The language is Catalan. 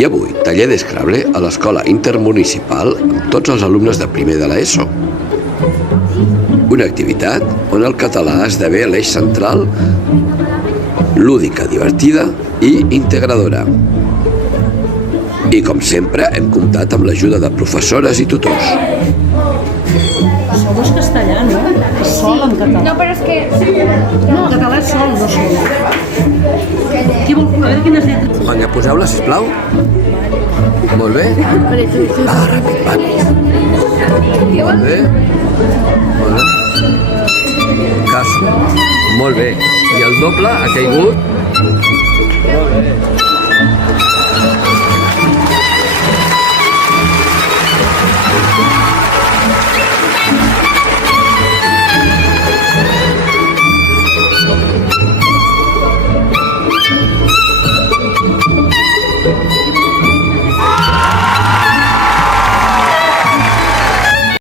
I avui, taller d'Scrabble a l'Escola Intermunicipal amb tots els alumnes de primer de l'ESO. Una activitat on el català esdevé l'eix central, lúdica, divertida i integradora. I com sempre hem comptat amb l'ajuda de professores i tutors. Sol és castellà, no? És sol en català. No, però és que... No, en català és sol, no sol. Qui vol... A veure quines lletres... Vinga, poseu-la, sisplau. Molt bé. Ràpid, va. Molt bé. Molt bé. Caso. Molt bé. I el doble ha caigut? Molt bé.